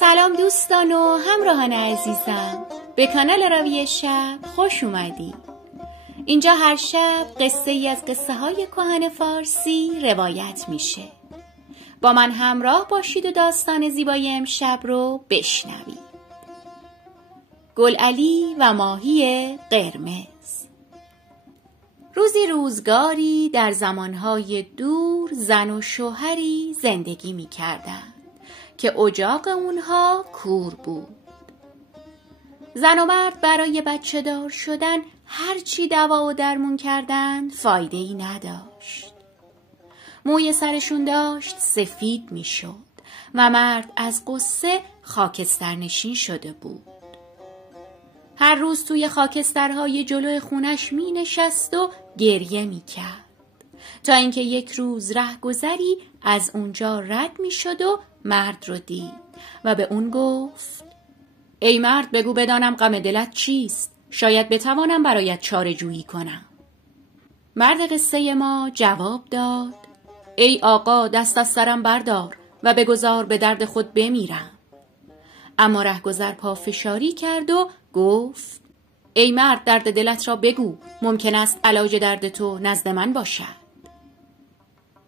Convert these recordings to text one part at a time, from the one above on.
سلام دوستان و همراهان عزیزم، به کانال راوی شب خوش اومدید. اینجا هر شب قصه ای از قصه های کهن فارسی روایت میشه. با من همراه باشید و داستان زیبای امشب رو بشنوید. گلعلی و ماهی قرمز. روزی روزگاری در زمانهای دور زن و شوهری زندگی می‌کردند که اجاق اونها کور بود. زن و مرد برای بچه دار شدن هرچی دوا و درمون کردند فایده‌ای نداشت. موی سرشون داشت سفید میشد و مرد از غصه خاکسترنشین شده بود. هر روز توی خاکسترهای جلوی خونش می نشست و گریه می کرد تا اینکه یک روز رهگذری از اونجا رد می شد و مرد رو دید و به اون گفت: ای مرد، بگو بدانم غم دلت چیست؟ شاید بتوانم برایت چاره جویی کنم. مرد قصه ما جواب داد: ای آقا، دست از سرم بردار و بگذار به درد خود بمیرم. اما رهگذر پافشاری کرد و گفت: ای مرد، درد دلت را بگو، ممکن است علاج درد تو نزد من باشد.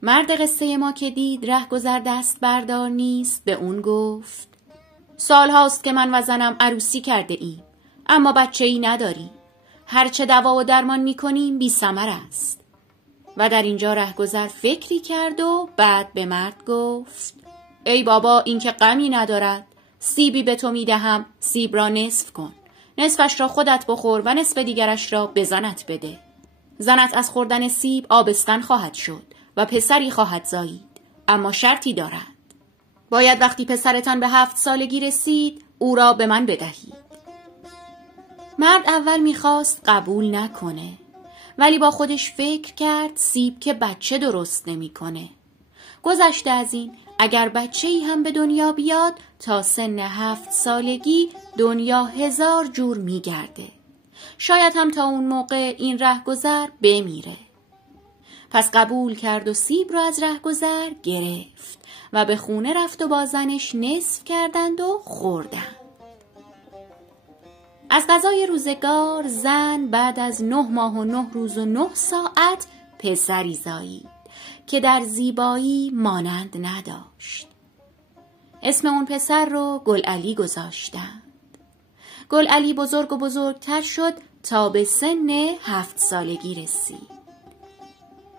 مرد قصه ما که دید رهگذر دست بردار نیست، به اون گفت: سال هاست که من و زنم عروسی کرده ایم، اما بچه ای نداریم. هرچه دوا و درمان می کنیم بی ثمر است. و در اینجا رهگذر فکری کرد و بعد به مرد گفت: ای بابا، این که غمی ندارد. سیبی به تو می دهم، سیب را نصف کن. نصفش را خودت بخور و نصف دیگرش را به زنت بده. زنت از خوردن سیب آبستن خواهد شد و پسری خواهد زایید، اما شرطی دارد. باید وقتی پسرتان به 7 سالگی رسید او را به من بدهید. مرد اول میخواست قبول نکنه، ولی با خودش فکر کرد سیب که بچه درست نمیکنه. گذشته از این، اگر بچه‌ای هم به دنیا بیاد تا سن 7 سالگی دنیا 1000 جور میگرده. شاید هم تا اون موقع این رهگذر بمیره. پس قبول کرد و سیب رو از رهگذر گرفت و به خونه رفت و با زنش نصف کردند و خوردند. از قضای روزگار زن بعد از 9 ماه و 9 روز و 9 ساعت پسری زایید که در زیبایی مانند نداشت. اسم اون پسر رو گلعلی گذاشتند. گلعلی بزرگ و بزرگتر شد تا به سن 7 سالگی رسید.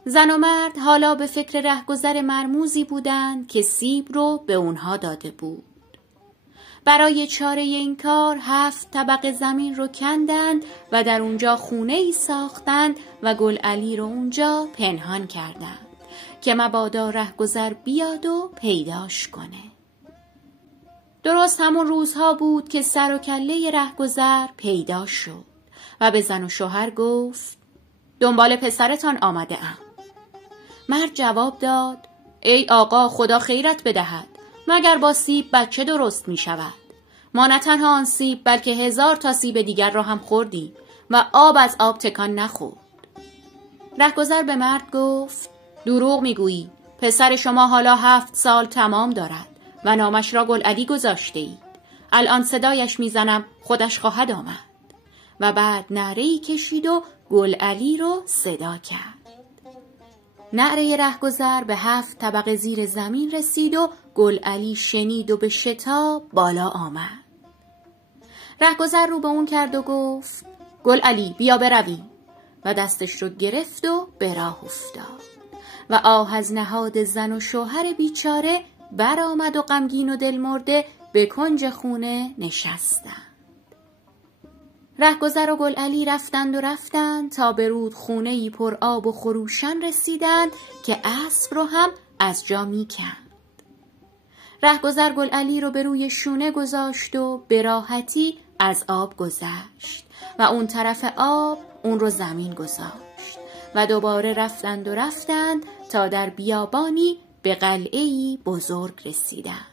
زن و مرد حالا به فکر رهگذر مرموزی بودند که سیب رو به اونها داده بود. برای چاره این کار 7 طبق زمین رو کندند و در اونجا خونه ای ساختند و گلعلی رو اونجا پنهان کردند که مبادا رهگذر بیاد و پیداش کنه. درست همون روزها بود که سر و کله رهگذر پیدا شد و به زن و شوهر گفت: دنبال پسرتان آمده ام. مرد جواب داد: ای آقا، خدا خیرت بدهد، مگر با سیب بچه درست می شود؟ ما نه تنها آن سیب بلکه 1000 تا سیب دیگر را هم خوردیم و آب از آب تکان نخورد. رهگذر به مرد گفت: دروغ میگویی. پسر شما حالا 7 سال تمام دارد و نامش را گلعلی گذاشته اید. الان صدایش میزنم، خودش خواهد آمد. و بعد نعره‌ای کشید و گلعلی رو صدا کرد. نعره رهگذر به 7 طبقه زیر زمین رسید و گلعلی شنید و به شتاب بالا آمد. رهگذر رو به اون کرد و گفت: گلعلی، بیا برویم. و دستش رو گرفت و به راه افتاد و آه از نهاد زن و شوهر بیچاره برآمد و غمگین و دلمرده به کنج خونه نشستند. رهگذر و گلعلی رفتند تا به رودخانه‌ای پر آب و خروشان رسیدند که اسب رو هم از جا میکند. رهگذر گلعلی رو به روی شونه گذاشت و به راحتی از آب گذشت و اون طرف آب اون رو زمین گذاشت و دوباره رفتند تا در بیابانی به قلعه‌ای بزرگ رسیدند.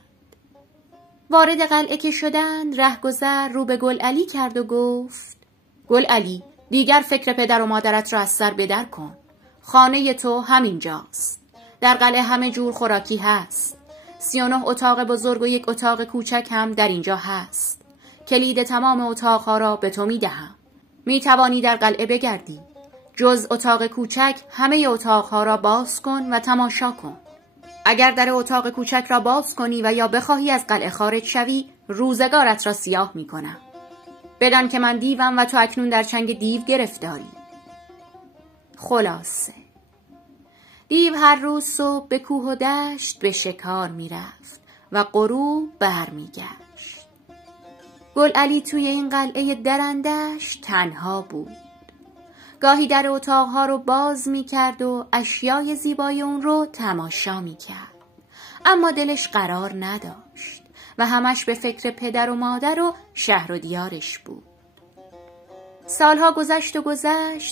وارد قلعه که شدند، رهگذر رو به گلعلی کرد و گفت: گلعلی، دیگر فکر پدر و مادرت را از سر بدر کن. خانه تو همینجاست. در قلعه همه جور خوراکی هست. 39 اتاق بزرگ و 1 اتاق کوچک هم در اینجا هست. کلید تمام اتاقها را به تو میدهم. میتوانی در قلعه بگردی. جز اتاق کوچک همه اتاقها را باز کن و تماشا کن. اگر در اتاق کوچک را باز کنی و یا بخواهی از قلعه خارج شوی، روزگارت را سیاه میکنم. بدان که من دیوم و تو اکنون در چنگ دیو گرفتاری. خلاصه دیو هر روز صبح به کوه و دشت به شکار میرفت و غروب برمیگشت. گلعلی توی این قلعه درندشت تنها بود. گاهی در اتاقها رو باز میکرد و اشیای زیبای اون رو تماشا میکرد، اما دلش قرار نداشت و همش به فکر پدر و مادر و شهر و دیارش بود. سالها گذشت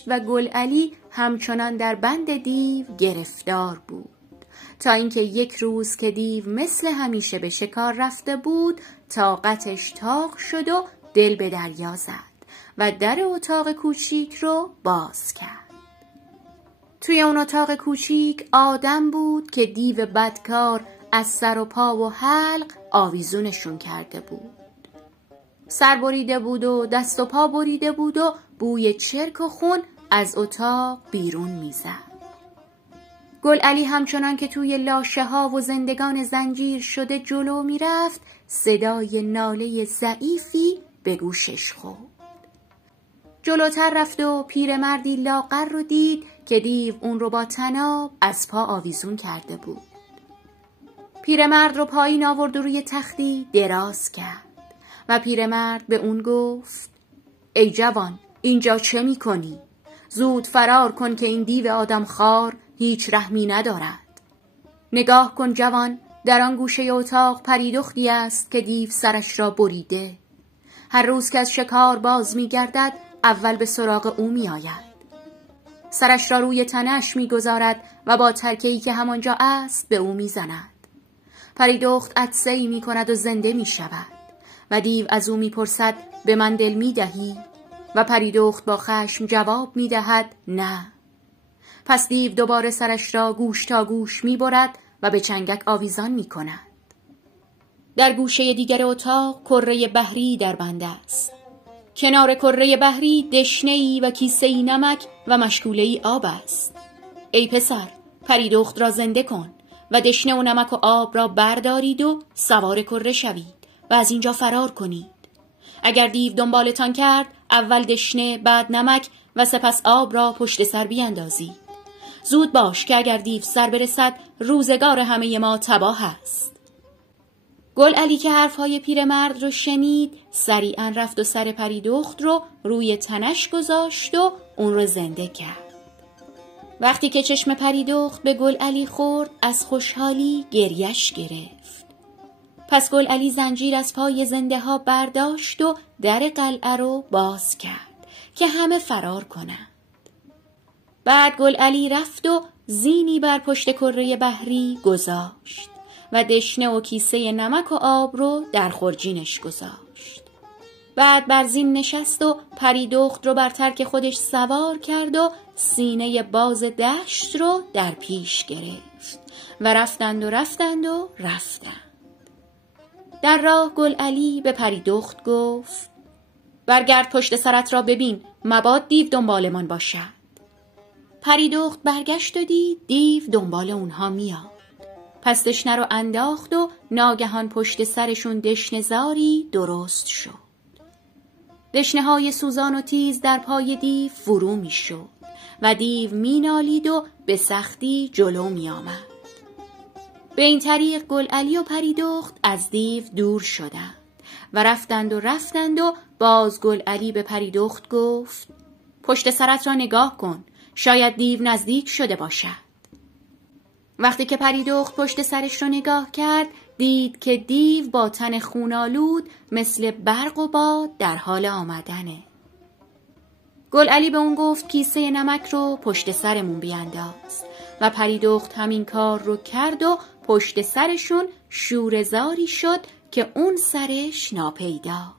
و گلعلی همچنان در بند دیو گرفتار بود، تا اینکه یک روز که دیو مثل همیشه به شکار رفته بود، طاقتش تاق شد و دل به دریا زد و در اتاق کوچیک رو باز کرد. توی اون اتاق کوچیک آدم بود که دیو بدکار از سر و پا و حلق آویزونشون کرده بود. سر بریده بود و دست و پا بریده بود و بوی چرک و خون از اتاق بیرون میزد. گلعلی همچنان که توی لاشه ها و زندگان زنجیر شده جلو میرفت، صدای ناله ضعیفی به گوشش خورد. جلوتر رفت و پیرمردی لاغر رو دید که دیو اون رو با طناب از پا آویزون کرده بود. پیرمرد رو پایین آورد و روی تختی دراز کرد و پیرمرد به اون گفت: ای جوان، اینجا چه میکنی؟ زود فرار کن که این دیو آدم خار هیچ رحمی ندارد. نگاه کن جوان، در آن گوشه اتاق پریدختی است که دیو سرش را بریده. هر روز که از شکار باز میگردد اول به سراغ او میآید. سرش را روی تنش میگذارد و با ترکه‌ای که همانجا است به او میزند. پریدخت عطسه‌ای میکند و زنده میشود و دیو از او میپرسد: به من دل میدهی؟ و پریدخت با خشم جواب میدهد: نه. پس دیو دوباره سرش را گوش تا گوش میبرد و به چنگک آویزان میکند. در گوشه دیگر اتاق کره بحری در بند است. کنار کره بحری دشنه‌ای و کیسه‌ای نمک و مشغوله‌ای آب است. ای پسر، پریدخت را زنده کن و دشنه و نمک و آب را بردارید و سوار کره شوید و از اینجا فرار کنید. اگر دیو دنبالتان کرد، اول دشنه، بعد نمک و سپس آب را پشت سر بیاندازید. زود باش که اگر دیو سر برسد، روزگار همه ما تباه است. گلعلی که حرفهای پیرمرد رو شنید، سریعا رفت و سر پریدخت رو روی تنش گذاشت و اون رو زنده کرد. وقتی که چشم پریدخت به گلعلی خورد، از خوشحالی گریش گرفت. پس گلعلی زنجیر از پای زنده ها برداشت و در قلعه رو باز کرد که همه فرار کنند. بعد گلعلی رفت و زینی بر پشت کره بحری گذاشت و دشنه و کیسه نمک و آب رو در خورجینش گذاشت. بعد بر زین نشست و پریدخت رو بر ترک خودش سوار کرد و سینه باز دشت رو در پیش گرفت و رفتند. در راه گلعلی به پریدخت گفت: برگرد پشت سرت را ببین، مباد دیو دنبالمان باشد. پریدخت برگشت و دید دیو دنبال اونها میاد. پس دشنه رو انداخت و ناگهان پشت سرشون دشنه‌زاری درست شد. دشنه‌های سوزان و تیز در پای دیو فرو میشد و دیو مینالید و به سختی جلو میآمد. به این طریق گلعلی و پریدخت از دیو دور شدند و رفتند و باز گلعلی به پریدخت گفت: پشت سرت را نگاه کن، شاید دیو نزدیک شده باشد. وقتی که پریدخت پشت سرش رو نگاه کرد، دید که دیو با تن خونالود مثل برق و باد در حال آمدنه. گلعلی به اون گفت کیسه نمک رو پشت سرمون بیانداز و پریدخت همین کار رو کرد و پشت سرشون شوره‌زاری شد که اون سرش ناپیدا.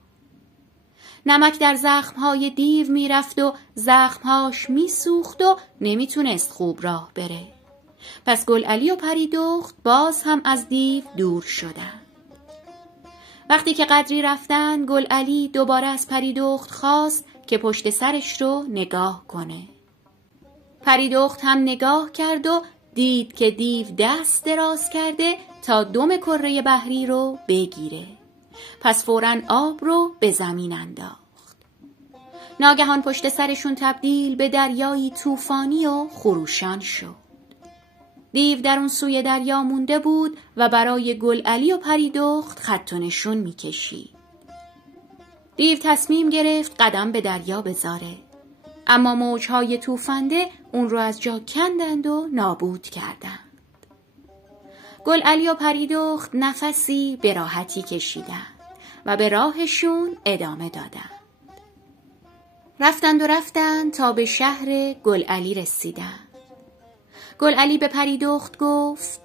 نمک در زخمهای دیو میرفت و زخمهاش میسوخت و نمیتونست خوب راه بره. پس گل علی و پری دخت باز هم از دیو دور شدند. وقتی که قدری رفتن، گل علی دوباره از پری دخت خواست که پشت سرش رو نگاه کنه. پری دخت هم نگاه کرد و دید که دیو دست دراز کرده تا دم کره بحری رو بگیره. پس فوراً آب رو به زمین انداخت. ناگهان پشت سرشون تبدیل به دریایی طوفانی و خروشان شد. دیو در اون سوی دریا مونده بود و برای گل علی و پری دخت خط و نشون می‌کشید. دیو تصمیم گرفت قدم به دریا بذاره، اما موجهای توفنده اون رو از جا کندند و نابود کردند. گل علی و پری دخت نفسی به راحتی کشیدند و به راهشون ادامه دادند. رفتند تا به شهر گل علی رسیدند. گل علی به پری دخت گفت: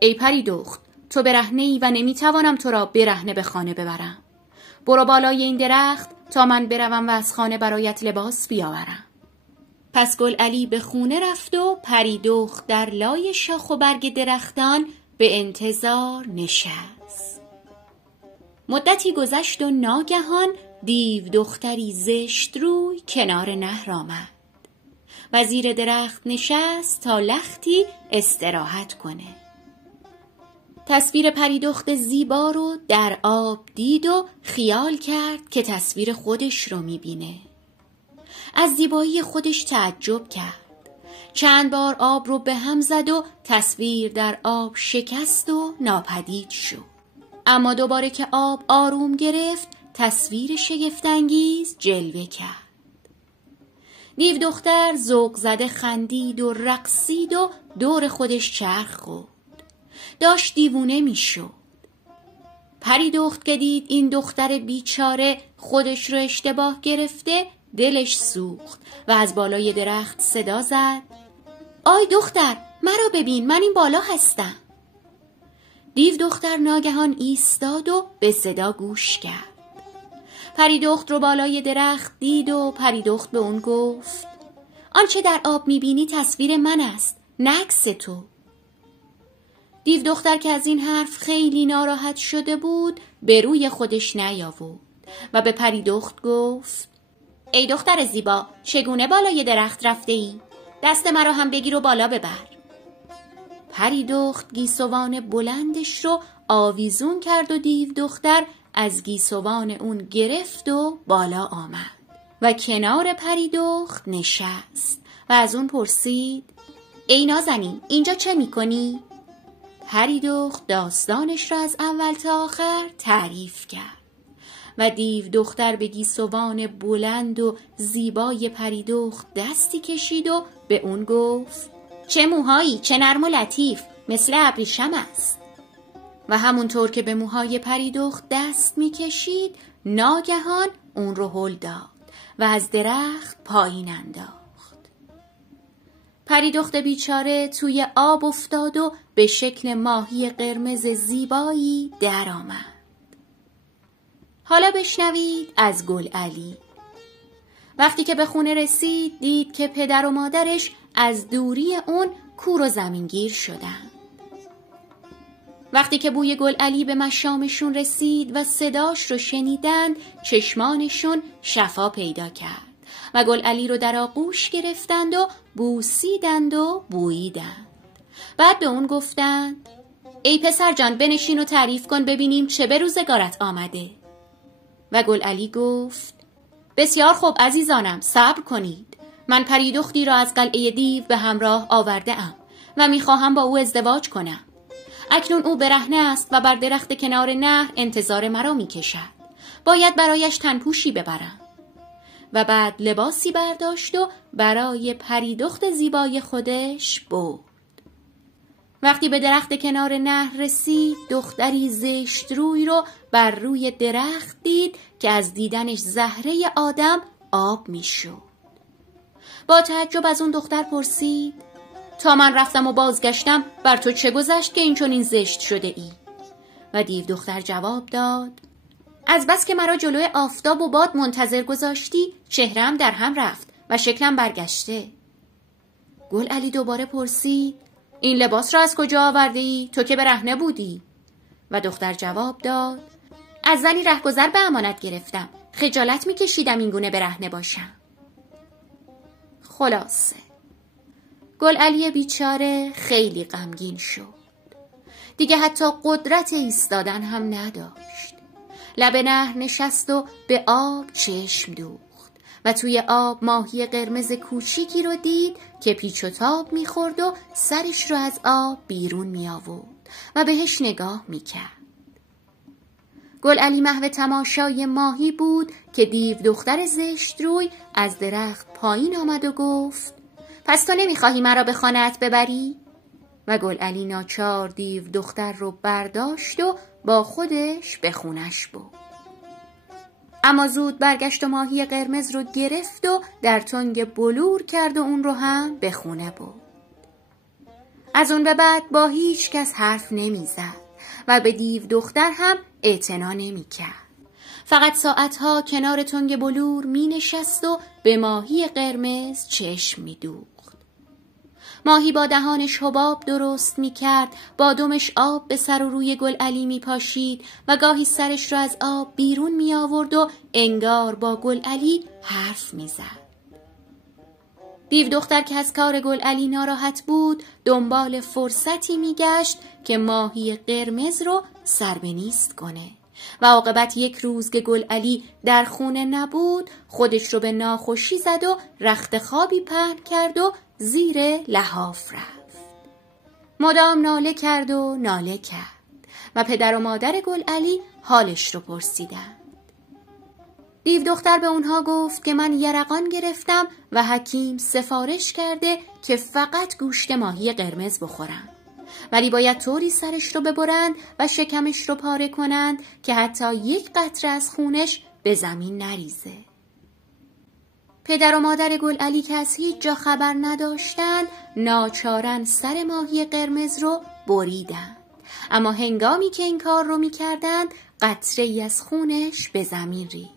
ای پری دخت، تو برهنه‌ای و نمیتوانم تو را برهنه به خانه ببرم. برو بالای این درخت تا من بروم و از خانه برایت لباس بیاورم. پس گل علی به خونه رفت و پری دخت در لای شاخ و برگ درختان به انتظار نشست. مدتی گذشت و ناگهان دیو دختری زشت روی کنار نهر آمد و زیر درخت نشست تا لختی استراحت کنه. تصویر پری دخت زیبا رو در آب دید و خیال کرد که تصویر خودش رو میبینه. از زیبایی خودش تعجب کرد. چند بار آب رو به هم زد و تصویر در آب شکست و ناپدید شد. اما دوباره که آب آروم گرفت، تصویر شگفت‌انگیز جلوه کرد. دیو دختر ذوق زده خندید و رقصید و دور خودش چرخ خورد. داشت دیوونه می شد. پری دخت که دید این دختر بیچاره خودش رو اشتباه گرفته، دلش سوخت و از بالای درخت صدا زد: آی دختر، مرا ببین، من این بالا هستم. دیو دختر ناگهان ایستاد و به صدا گوش کرد. پری دخت رو بالای درخت دید و پری دخت به اون گفت: آنچه در آب میبینی تصویر من است، نه عکس تو. دیو دختر که از این حرف خیلی ناراحت شده بود، به روی خودش نیاورد و به پری دخت گفت: ای دختر زیبا، چگونه بالای درخت رفته ای؟ دست مرا هم بگیر و بالا ببر. پری دخت گیسوان بلندش رو آویزون کرد و دیو دختر از گیسوان اون گرفت و بالا آمد و کنار پری دخت نشست و از اون پرسید: ای نازنین، اینجا چه میکنی؟ پری دخت داستانش را از اول تا آخر تعریف کرد و دیو دختر به گیسوان بلند و زیبای پری دخت دستی کشید و به اون گفت: چه موهایی، چه نرم و لطیف، مثل ابریشم است. و همونطور که به موهای پری دخت دست میکشید، ناگهان اون رو هل داد و از درخت پایین انداخت. پری دخت بیچاره توی آب افتاد و به شکل ماهی قرمز زیبایی در آمد. حالا بشنوید از گل علی. وقتی که به خونه رسید، دید که پدر و مادرش از دوری اون کور و زمینگیر شدن. وقتی که بوی گل علی به مشامشون رسید و صداش رو شنیدند، چشمانشون شفا پیدا کرد و گل علی رو در آغوش گرفتند و بوسیدند و بوییدند. بعد به اون گفتند: ای پسر جان، بنشین و تعریف کن ببینیم چه به روزگارت آمده. و گل علی گفت: بسیار خوب عزیزانم، صبر کنید. من پری دختی را از قلعه دیو به همراه آورده ام و میخواهم با او ازدواج کنم. اکنون او برهنه است و بر درخت کنار نهر انتظار مرا میکشد. باید برایش تنپوشی ببرم. و بعد لباسی برداشت و برای پری دخت زیبای خودش برد. وقتی به درخت کنار نهر رسید، دختری زشت روی رو بر روی درخت دید که از دیدنش زهره آدم آب میشد. با تعجب از اون دختر پرسید: تا من رفتم و بازگشتم، بر تو چه گذشت که این زشت شده ای؟ و دیو دختر جواب داد: از بس که مرا جلوی آفتاب و باد منتظر گذاشتی، چهرم در هم رفت و شکلم برگشته. گل علی دوباره پرسید: این لباس را از کجا آورده ای؟ تو که برهنه بودی. و دختر جواب داد: از زنی رهگذر به امانت گرفتم. خجالت می‌کشیدم این گونه برهنه باشم. خلاصه گلعلی بیچاره خیلی غمگین شد. دیگه حتی قدرت ایستادن هم نداشت. لب نهر نشست و به آب چشم دوخت و توی آب ماهی قرمز کوچیکی رو دید که پیچ و تاب می‌خورد و سرش رو از آب بیرون می‌آورد و بهش نگاه می‌کرد. گلعلی محو تماشای ماهی بود که دیو دختر زشت روی از درخت پایین آمد و گفت: پس تو نمیخواهی مرا به خانه‌ات ببری؟ و گلعلی ناچار دیو دختر رو برداشت و با خودش به خونش برد. اما زود برگشت و ماهی قرمز رو گرفت و در تنگ بلور کرد و اون رو هم به خونه برد. از اون به بعد با هیچ کس حرف نمیزد و به دیو دختر هم اعتنا نمی‌کرد. فقط ساعتها کنار تنگ بلور می نشست و به ماهی قرمز چشم می دوخت. ماهی با دهانش حباب درست می کرد، با دمش آب به سر و روی گلعلی می پاشید و گاهی سرش رو از آب بیرون می آورد و انگار با گلعلی حرف می زد. دیو دختر که از کار گلعلی ناراحت بود دنبال فرصتی می گشت که ماهی قرمز رو سربنیست کنه و عاقبت یک روز که گلعلی در خونه نبود خودش رو به ناخوشی زد و رخت خوابی پهن کرد و زیر لحاف رفت. مدام ناله کرد و پدر و مادر گلعلی حالش رو پرسیدن. دیو دختر به اونها گفت که من یرقان گرفتم و حکیم سفارش کرده که فقط گوشت ماهی قرمز بخورم، ولی باید طوری سرش رو ببرند و شکمش رو پاره کنند که حتی یک قطره از خونش به زمین نریزه. پدر و مادر گلعلی که از هیچ جا خبر نداشتند ناچارن سر ماهی قرمز رو بریدند، اما هنگامی که این کار رو می‌کردند قطره‌ای از خونش به زمین ریخت.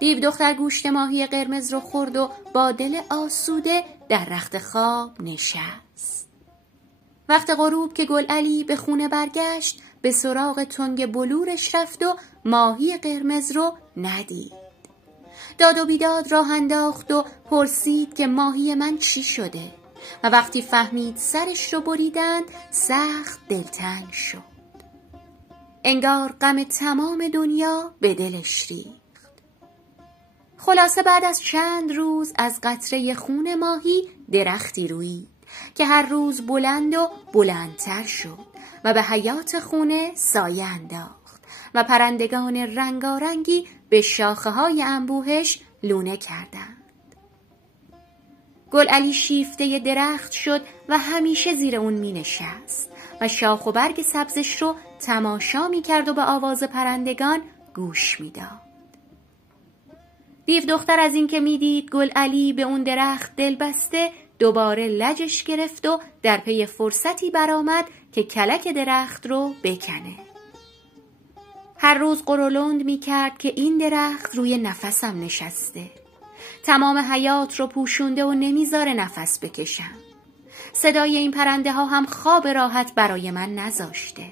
دیو دختر گوشت ماهی قرمز رو خورد و با دل آسوده در رخت خواب نشست. وقت غروب که گلعلی به خونه برگشت به سراغ تنگ بلورش رفت و ماهی قرمز رو ندید. داد و بیداد راه انداخت و پرسید که ماهی من چی شده و وقتی فهمید سرش رو بریدند سخت دلتنگ شد. انگار غم تمام دنیا به دلش ریخت. خلاصه بعد از چند روز از قطره خون ماهی درختی رویید که هر روز بلند و بلندتر شد و به حیات خونه سایه انداخت و پرندگان رنگارنگی به شاخه‌های انبوهش لونه کردند. گلعلی شیفته درخت شد و همیشه زیر اون می نشست و شاخ و برگ سبزش رو تماشا می کرد و به آواز پرندگان گوش می داد. دیو دختر از این که می دید گلعلی به اون درخت دل بسته دوباره لجش گرفت و در پی فرصتی برآمد که کلک درخت رو بکنه. هر روز قرولند می کرد که این درخت روی نفسم نشسته. تمام حیات رو پوشونده و نمیذاره نفس بکشم. صدای این پرنده ها هم خواب راحت برای من نذاشته.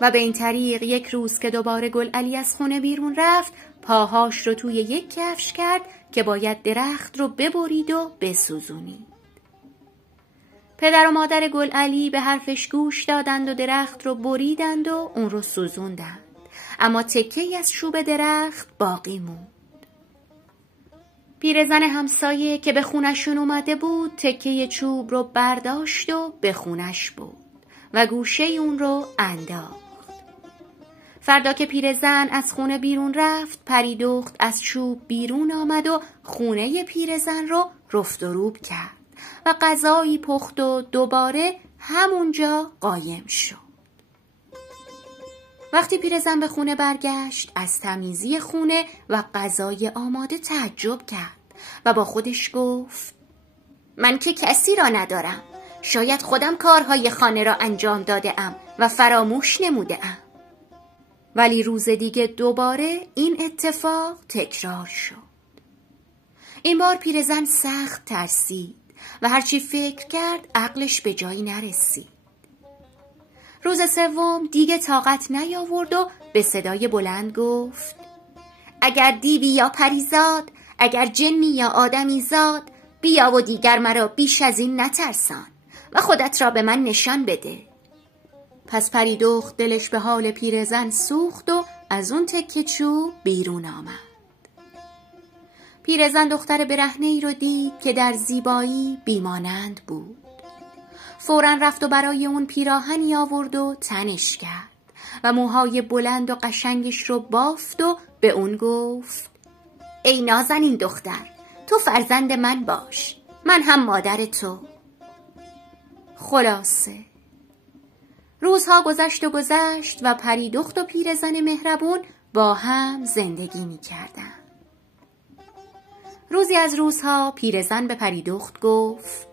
و به این طریق یک روز که دوباره گلعلی از خونه بیرون رفت پاهاش رو توی یک کفش کرد که باید درخت رو ببرید و بسوزونید. پدر و مادر گلعلی به حرفش گوش دادند و درخت رو بریدند و اون رو سوزوندند، اما تکه‌ای از چوب درخت باقی موند. پیرزن همسایه که به خونشون اومده بود تکه چوب رو برداشت و به خونش برد و گوشه اون رو انداخت. فردا که پیرزن از خونه بیرون رفت پریدخت از چوب بیرون آمد و خونه پیرزن رو رفت و روب کرد و غذایی پخت و دوباره همونجا قایم شد. وقتی پیرزن به خونه برگشت از تمیزی خونه و غذای آماده تعجب کرد و با خودش گفت من که کسی را ندارم، شاید خودم کارهای خانه را انجام داده ام و فراموش نموده ام. ولی روز دیگه دوباره این اتفاق تکرار شد. این بار پیرزن سخت ترسید و هرچی فکر کرد عقلش به جایی نرسید. روز سوم دیگه طاقت نیاورد و به صدای بلند گفت: اگر دیوی یا پریزاد، اگر جنی یا آدمی زاد، بیا و دیگر مرا بیش از این نترسان و خودت را به من نشان بده. پس پریدخت دلش به حال پیرزن سوخت و از اون تکه چوب بیرون آمد. پیرزن دختر برهنه‌ای رو دید که در زیبایی بیمانند بود. فوراً رفت و برای اون پیراهنی آورد و تنش کرد و موهای بلند و قشنگش رو بافت و به اون گفت: ای نازنین دختر، تو فرزند من باش، من هم مادر تو. خلاصه روزها گذشت و پریدخت و پیرزن مهربون با هم زندگی می کردن. روزی از روزها پیرزن به پریدخت گفت: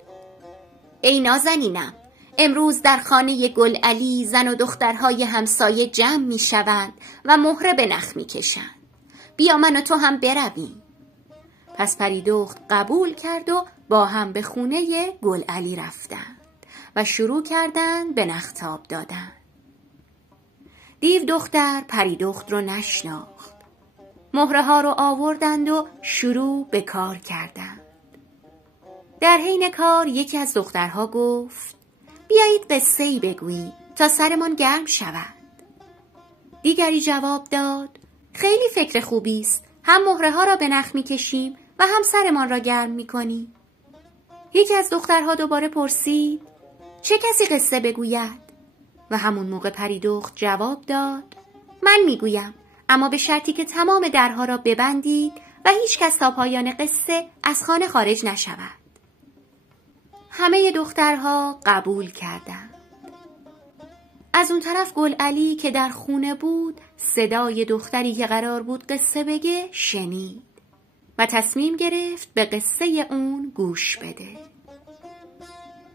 ای نازنینم، امروز در خانه گل علی زن و دخترهای همسایه جمع می شوند و مهره به نخ می کشند. بیا من و تو هم برویم. پس پریدخت قبول کرد و با هم به خونه گل علی رفتند و شروع کردند به نختاب دادن. دیو دختر پریدخت رو نشناخت. مهره ها رو آوردند و شروع به کار کردند. در حین کار یکی از دخترها گفت: بیایید قصه‌ای بگویید تا سرمان گرم شود. دیگری جواب داد: خیلی فکر خوبی است، هم مهره ها را به نخ می‌کشیم و هم سرمان را گرم می‌کنیم. یکی از دخترها دوباره پرسید: چه کسی قصه بگوید؟ و همون موقع پریدخت جواب داد: من میگویم، اما به شرطی که تمام درها را ببندید و هیچ کس تا پایان قصه از خانه خارج نشود. همه دخترها قبول کردند. از اون طرف گل علی که در خونه بود صدای دختری که قرار بود قصه بگه شنید و تصمیم گرفت به قصه اون گوش بده.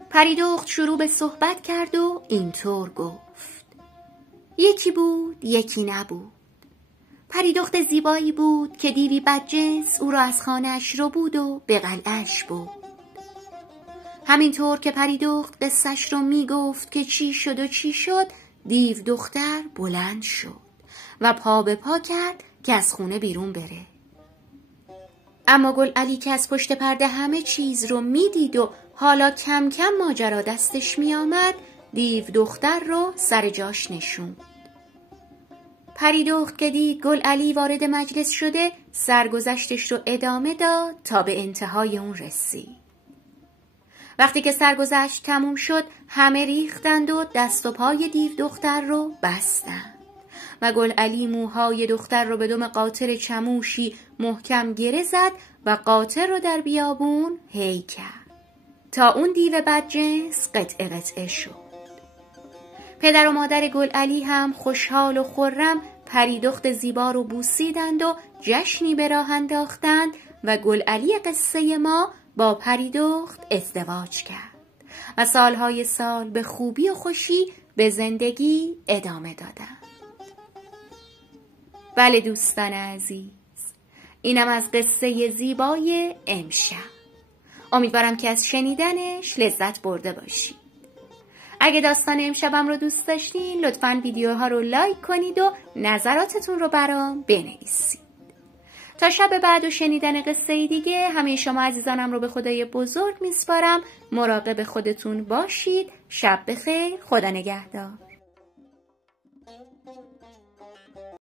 پریدخت شروع به صحبت کرد و اینطور گفت: یکی بود یکی نبود. پریدخت زیبایی بود که دیوی بدجنس او را از خانه‌اش رو بود و به قلعه‌اش بود. همینطور که پریدخت قصه‌اش رو میگفت که چی شد، دیو دختر بلند شد و پا به پا کرد که از خونه بیرون بره. اما گل علی که از پشت پرده همه چیز رو میدید و حالا کم کم ماجرا دستش میآمد، دیو دختر رو سر جاش نشوند. پریدخت که دید گل علی وارد مجلس شده، سرگذشتش رو ادامه داد تا به انتهای اون رسید. وقتی که سرگذشت تموم شد، همه ریختند و دست و پای دیو دختر رو بستند و گل علی موهای دختر رو به دم قاطر چموشی محکم گره زد و قاطر رو در بیابون هی کرد تا اون دیو بدجنس قطعه شد. پدر و مادر گل علی هم خوشحال و خرم پریدخت زیبا رو بوسیدند و جشنی به راه انداختند و گل علی قصه ما با پریدخت ازدواج کرد و سالهای سال به خوبی و خوشی به زندگی ادامه دادند. بله دوستان عزیز، اینم از قصه زیبای امشب. امیدوارم که از شنیدنش لذت برده باشید. اگه داستان امشبم رو دوست داشتین لطفاً ویدیوها رو لایک کنید و نظراتتون رو برام بنویسید. تا شب بعد و شنیدن قصه دیگه همه شما عزیزانم رو به خدای بزرگ میسپارم. مراقب خودتون باشید. شب بخیر. خدا نگهدار.